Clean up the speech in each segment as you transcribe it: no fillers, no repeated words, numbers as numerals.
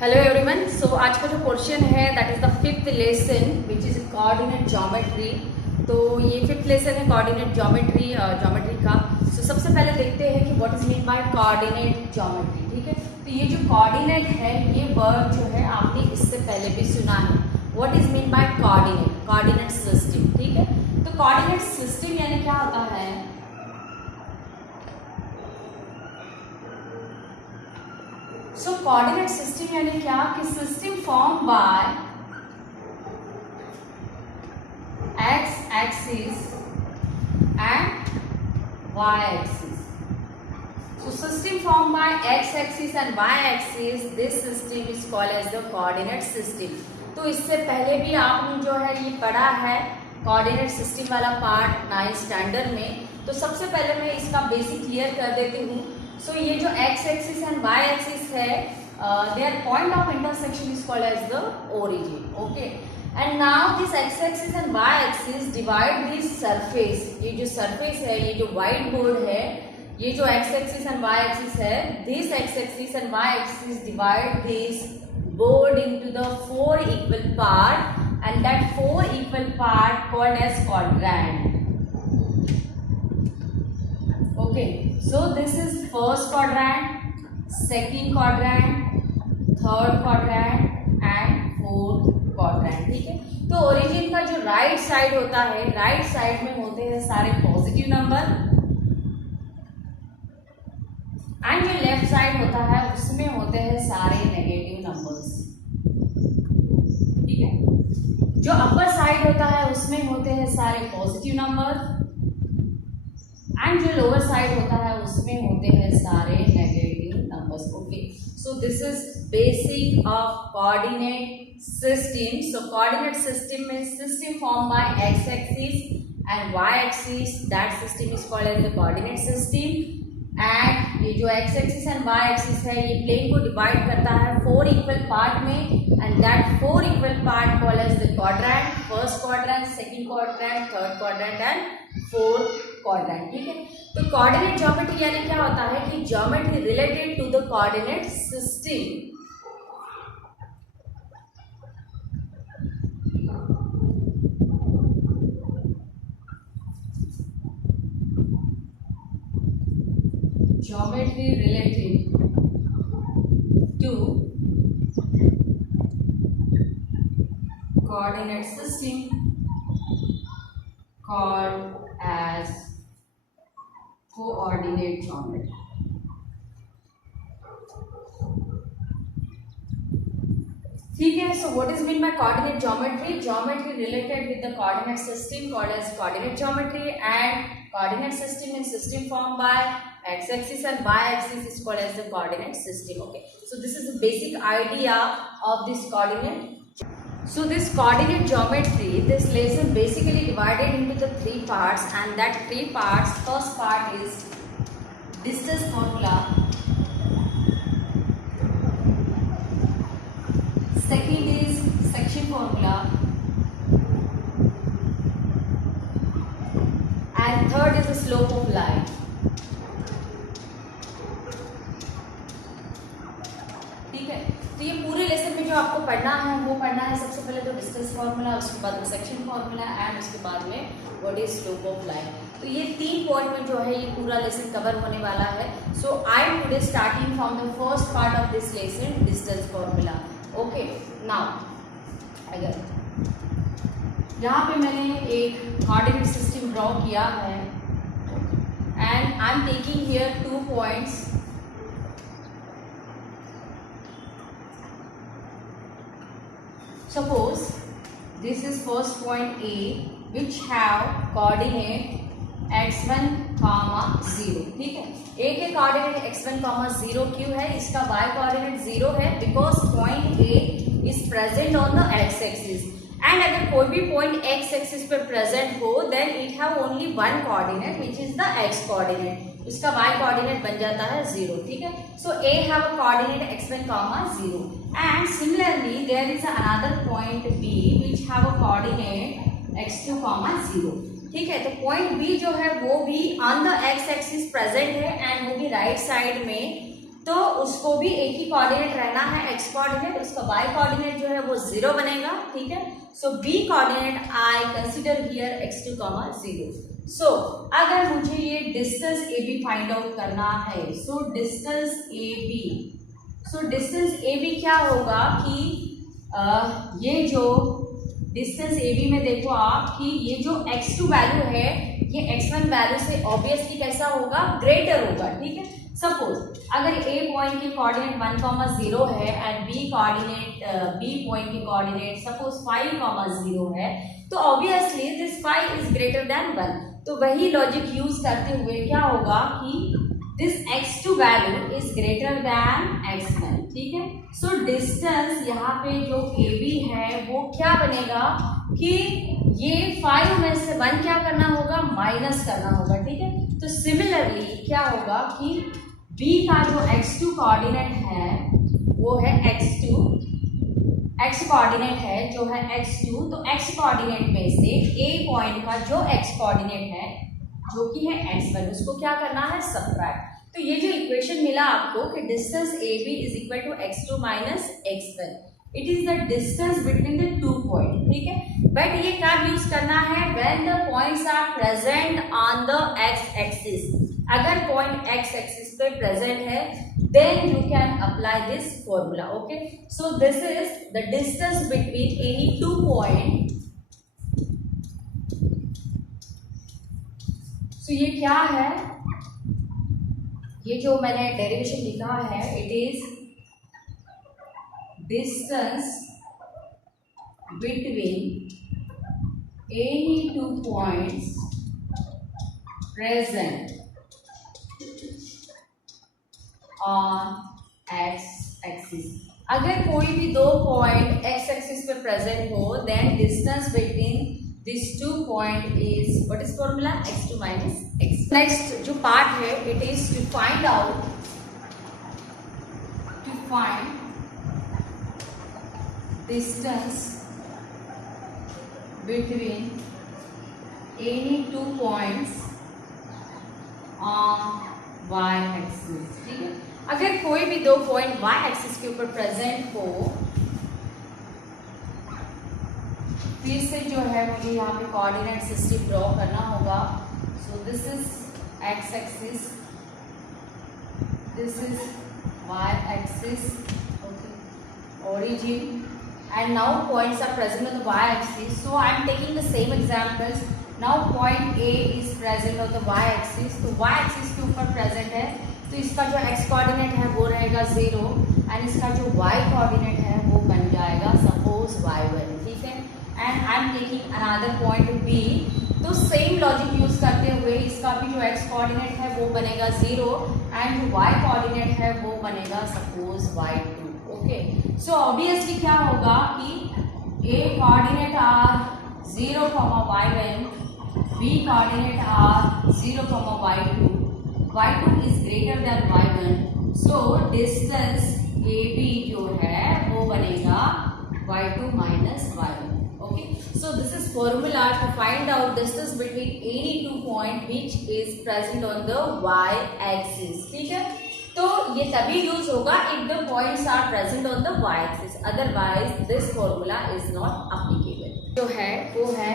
Hello everyone. सो आज का जो पोर्शन है that is the fifth lesson which is coordinate geometry. तो ये फिफ्थ लेसन है कोऑर्डिनेट ज्योमेट्री का। सो सबसे पहले देखते हैं कि what is mean by coordinate geometry. ठीक है, तो ये जो कोऑर्डिनेट है ये वर्ड जो है आपने इससे पहले भी सुना है। What is mean by coordinate system. ठीक है, तो कोऑर्डिनेट सिस्टम यानी क्या होता है? सो कोऑर्डिनेट सिस्टम यानी क्या कि system form by X axis and Y axis. So system form by X axis and Y axis, this system is called as the coordinate system. तो इससे पहले भी आपने जो है ये पढ़ा है कोऑर्डिनेट सिस्टम वाला पार्ट 9th स्टैंडर्ड में। तो सबसे पहले मैं इसका बेसिक क्लियर कर देती हूँ। सो ये जो X axis and Y axis है, their point of intersection is called as the origin. Okay, and now this x axis and y axis divide this surface. ये जो surface है, ये जो white board है, ये जो x axis and y axis है, this x axis and y axis divide this board into the 4 equal part, and that 4 equal part called as quadrant. Okay, so this is first quadrant, second quadrant, third quadrant and fourth quadrant. ठीक है, तो origin का जो right side होता है, right side में होते हैं सारे पॉजिटिव नंबर, एंड जो लेफ्ट साइड होता है उसमें होते हैं सारे नेगेटिव नंबर्स। ठीक है, जो अपर साइड होता है उसमें होते हैं सारे पॉजिटिव नंबर, एंड जो लोअर साइड होता है उसमें होते हैं सारे negative numbers. Okay, so this is basic of coordinate system. So coordinate system is system formed by x axis and y axis. That system is called as the coordinate system. And ये जो x axis and y axis है ये plane को divide करता है 4 equal part में, and that 4 equal part called as the quadrant. First quadrant, second quadrant, third quadrant and fourth quadrant. ठीक है, तो कोऑर्डिनेट ज्योमेट्री यानी क्या होता है कि geometry related to the coordinate system. Geometry related to coordinate system called as coordinate geometry. ठीक है, so what is mean by coordinate geometry? Geometry related with the coordinate system called as coordinate geometry, and coordinate system is system formed by x axis and y axis is called as the coordinate system. Okay, so this is the basic idea of this coordinate. So this coordinate geometry, this lesson basically divided into the 3 parts, and that 3 parts, first part is distance formula, second is section formula, and third is the slope of line. ठीक है, तो ये पूरे lesson में जो आपको पढ़ना है वो पढ़ना है सबसे पहले तो डिस्टेंस फार्मूला, उसके बाद में सेक्शन फार्मूला, एंड उसके बाद में what is slope of line. तो ये 3 पॉइंट में जो है ये पूरा लेसन कवर होने वाला है। So I am today starting from the first part of this lesson, distance formula. Okay, now अगर यहाँ पे मैंने एक कोऑर्डिनेट सिस्टम ड्रॉ किया है, and I am taking here 2 points. Suppose this is first point A which have coordinate x1, 0. ठीक है, A के coordinate x1, 0 क्यों है? इसका y coordinate 0 है because point A is present on the x axis, and अगर कोई भी point x axis पर present हो then it have only one coordinate which is the x coordinate. इसका y coordinate बन जाता है 0. ठीक है, so A have a coordinate x1, 0. And similarly there is another point B which have a coordinate x2, 0. ठीक है, तो point B जो है वो भी on the x axis present है, एंड वो भी राइट साइड में तो उसको भी एक ही कोऑर्डिनेट रहना है, एक्स कोऑर्डिनेट, उसका वाई कोऑर्डिनेट जो है वो 0 बनेगा, ठीक है। So B coordinate I consider here x2, 0। So अगर मुझे ये distance A B find out करना है, सो डिस्टेंस ए बी क्या होगा कि ये जो डिस्टेंस ए बी में देखो आप कि ये जो x2 वैल्यू है ये x1 वैल्यू से ऑब्वियसली कैसा होगा, ग्रेटर होगा, ठीक है। सपोज अगर a पॉइंट के कोऑर्डिनेट 1, 0 है एंड b पॉइंट के कोऑर्डिनेट सपोज 5, 0 है, तो obviously this 5 is greater than 1। तो वही लॉजिक यूज करते हुए क्या होगा कि this x2 value is greater than x1, ठीक है। सो डिस्टेंस यहाँ पे जो AB है वो क्या बनेगा कि ये 5 में से 1 क्या करना होगा, माइनस करना होगा, ठीक है। तो सिमिलरली क्या होगा कि B का जो x2 कोऑर्डिनेट है वो है x2, x कोऑर्डिनेट है जो है x2, तो x कोऑर्डिनेट में से A पॉइंट का जो x कोऑर्डिनेट है जो कि है x1, उसको क्या करना है, सबट्रैक्ट। तो ये जो इक्वेशन मिला आपको कि distance AB is equal to x2 minus x1, it is the distance between the 2 point, ठीक है। बट ये कब यूज करना है, when the points are present on the x axis. अगर पॉइंट x एक्सिस पे प्रेजेंट है then you can apply this formula, okay. So this is the distance between any 2 point. So ये क्या है, ये जो मैंने डेरिवेशन लिखा है, it is distance between any 2 points present on x axis. अगर कोई भी 2 पॉइंट x एक्सिस पे प्रेजेंट हो then distance between this 2 point is what is formula, x2 minus x। Next जो पार्ट है it is to find distance between any 2 points on y axis, ठीक है। अगर कोई भी 2 पॉइंट y एक्सिस के ऊपर प्रेजेंट हो, फिर से जो है मुझे यहाँ पे कोऑर्डिनेट सिस्टम ड्रॉ करना होगा। सो this is x axis, this is y axis, okay, origin, and now points are present on the y axis. So I am taking the same examples. Now point A is present on the y axis, तो y axis के ऊपर present है, तो इसका जो x coordinate है वो रहेगा 0 एंड इसका जो y कोऑर्डिनेट है वो बन जाएगा सपोज y1, ठीक है। And I am taking another point B, तो सेम लॉजिक यूज करते हुए इसका भी जो x कोऑर्डिनेट है वो बनेगा 0 एंड जो y कोऑर्डिनेट है वो बनेगा suppose y2, okay. So obviously क्या होगा कि A coordinate are 0, y1, B coordinate are 0, y2. y2 is greater than y1. So distance AB जो है वो बनेगा y2 minus y1. Okay. So this is formula to find out distance between any 2 point which is present on the y axis. ठीक है? तो ये तभी use होगा if the points are present on the y axis. Otherwise this formula is not applicable. जो है वो है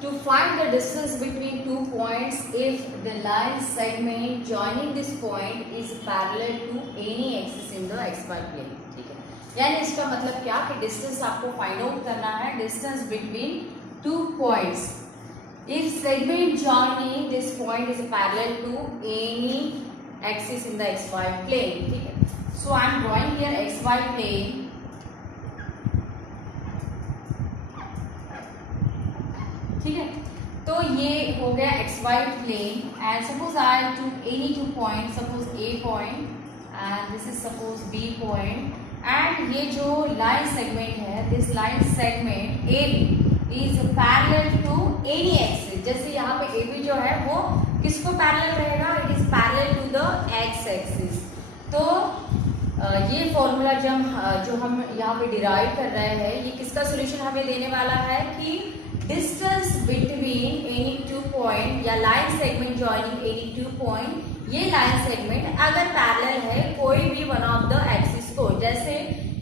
to find the distance between 2 points if the line segment joining this point is parallel to any axis in the xy plane, ठीक है। यानी इसका मतलब क्या कि डिस्टेंस आपको फाइंड आउट करना है, distance between 2 points if segment joining this point is parallel to any axis in the xy plane, ठीक है। So I am drawing here xy plane, ठीक है। तो ये हो गया xy plane and suppose I took any 2 points, suppose A point and this is suppose B point and ये जो line segment है, this line segment AB is parallel to any axis। जैसे यहाँ पे AB जो है वो किसको parallel रहेगा, it is parallel to the x axis। तो ये फॉर्मूला जो हम यहाँ पे डिराइव कर रहे हैं ये किसका सोल्यूशन हमें देने वाला है कि डिस्टेंस बिटवीन एनी 2 पॉइंट या line segment joining any 2 point ये लाइन सेगमेंट अगर पैरेलल है कोई भी वन ऑफ द एक्सिस को, जैसे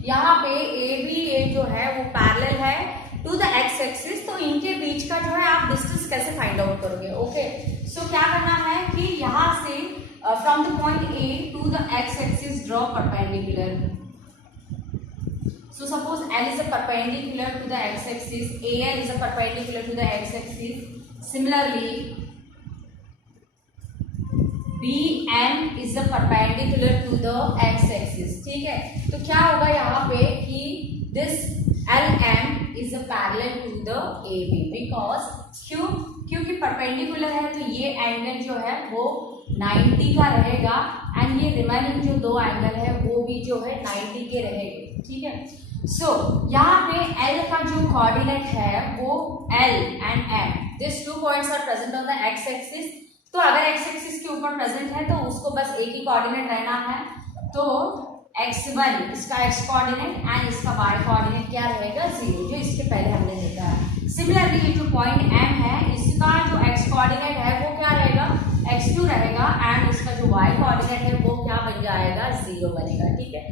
यहाँ पे ए बी ए जो है वो पैरेलल है टू द एक्स एक्सिस, तो इनके बीच का जो है आप डिस्टेंस कैसे फाइंड आउट करोगे? ओके, सो क्या करना है कि यहाँ से from the point A to the X axis draw perpendicular. So suppose L is a perpendicular to the x-axis, AL is a perpendicular to the x-axis. Similarly, BM is a perpendicular to the x-axis. ठीक है, तो क्या होगा यहाँ पे कि this LM is a parallel to the AB because क्योंकि perpendicular है तो ये एंगल जो है वो 90 का रहेगा एंड ये रिमेनिंग जो दो एंगल है वो भी जो है 90 के रहेंगे. ठीक है, सो यहाँ पे L का जो कोऑर्डिनेट है वो L and M, this two points are present on the X axis. तो अगर एक्स एक्सिस के ऊपर प्रेजेंट है तो उसको बस एक ही कोऑर्डिनेट रहना है, तो x1 इसका x कोऑर्डिनेट एंड इसका y कोऑर्डिनेट क्या रहेगा? 0, जो इसके पहले हमने देखा है. सिमिलरली ये जो पॉइंट M है इसका जो x कोऑर्डिनेट है वो क्या रहेगा? x2 रहेगा एंड इसका जो y कोऑर्डिनेट है वो क्या बन जाएगा? 0 बनेगा. ठीक है,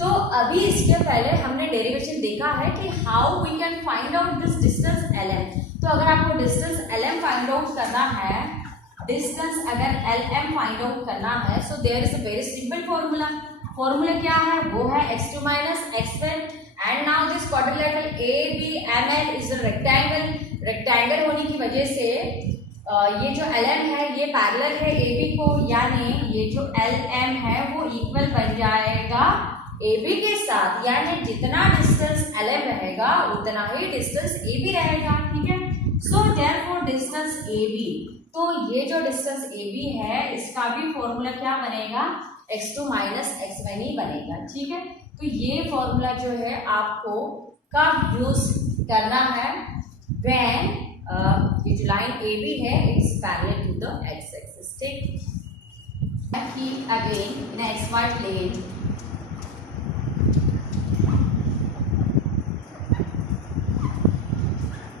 तो अभी इसके पहले हमने डेरिवेशन देखा है कि how we can find out this distance LM. तो अगर आपको डिस्टेंस LM फाइंड आउट करना है, डिस्टेंस अगर LM फाइंड आउट करना है, so there is a very simple formula. Formula क्या है? वो है x2 minus x1 and now this quadrilateral ABML is a rectangle. Rectangle होने की वजह से ये जो LM है ये पैरेलल है AB को, यानी ये जो LM है वो इक्वल बन जाएगा AB के साथ, यानी जितना डिस्टेंस LM रहेगा उतना ही डिस्टेंस AB रहेगा. ठीक है, सो देयरफॉर डिस्टेंस AB, तो ये जो डिस्टेंस AB है इसका भी फॉर्मूला क्या बनेगा? x2 minus x1 ही बनेगा. ठीक है, तो ये फॉर्मूला जो है आपको कब यूज करना है? व्हेन ये जो लाइन AB है it's parallel to the x axis. ठीक, अगेन इन xy प्लेन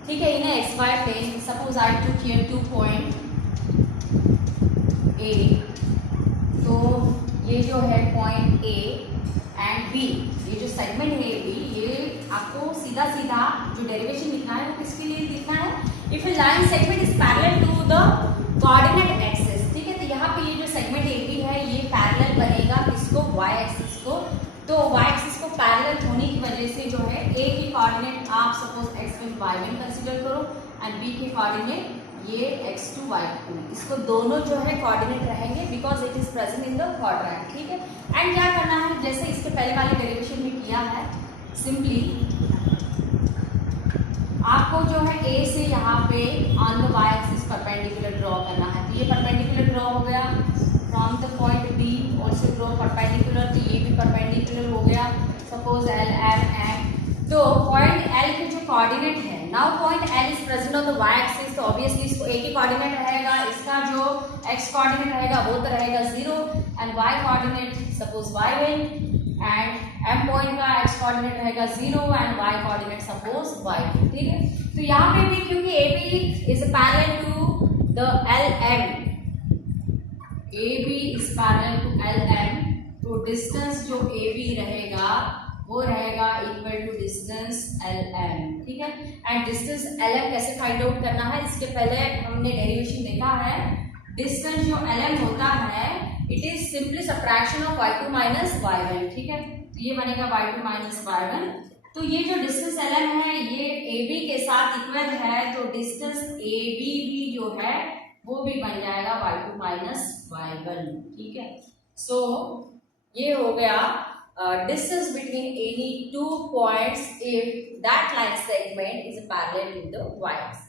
ठीक है, इन xy plane suppose I took here 2 point A, तो ये जो है पॉइंट A एंड B, ये जो सेगमेंट है B, ये आपको सीधा सीधा जो डेरिवेशन लिखना है वो किसके लिए लिखना है? If a line segment is parallel to the coordinate axis. ठीक है, तो यहाँ पे ये जो सेगमेंट AB है ये पैरेलल बनेगा किसको? y एक्सिस को. तो y एक्सिस को पैरेलल होने की वजह से जो है A की कोऑर्डिनेट आप सपोज x1 y1 कंसीडर करो एंड B की कोऑर्डिनेट ये x2 y2, इसको दोनों जो है कोऑर्डिनेट रहेंगे because it is present in the quadrant. ठीक है, एंड क्या करना है? जैसे इसके पहले वाले डेरिवेशन में किया है, सिंपली आपको जो है A से यहाँ पे on the y axis perpendicular draw करना है. तो ये परपेंडिकुलर ड्रॉ हो गया from the point B, also draw perpendicular, तो ये भी परपेंडिकुलर हो गया. सपोज L M M, तो पॉइंट L के जो कोऑर्डिनेट है, now point L is present on the y axis, तो ऑब्वियसली इसको एक ही कोऑर्डिनेट रहेगा, इसका जो x कोऑर्डिनेट रहेगा वो तो रहेगा 0 and y coordinate suppose y1 and M point का x कोऑर्डिनेट रहेगा 0 and y coordinate suppose y2. ठीक है, तो यहाँ पे भी क्योंकि AB is parallel to the LM, AB is parallel to LM, तो डिस्टेंस जो AB रहेगा वो रहेगा इक्वल टू डिस्टेंस LM. ठीक है, एंड डिस्टेंस LM कैसे फाइंड आउट करना है? इसके पहले हमने डेरिवेशन देखा है. डिस्टेंस जो LM होता है it is simply subtraction of y2 minus y1. ठीक है, तो ये बनेगा y2 minus y1. तो ये जो डिस्टेंस LM है ये AB के साथ इक्वल है, तो डिस्टेंस AB भी जो है वो भी बन जाएगा y2 minus y1. ठीक है, सो ये हो गया distance between any two points if that line segment is parallel to the y axis.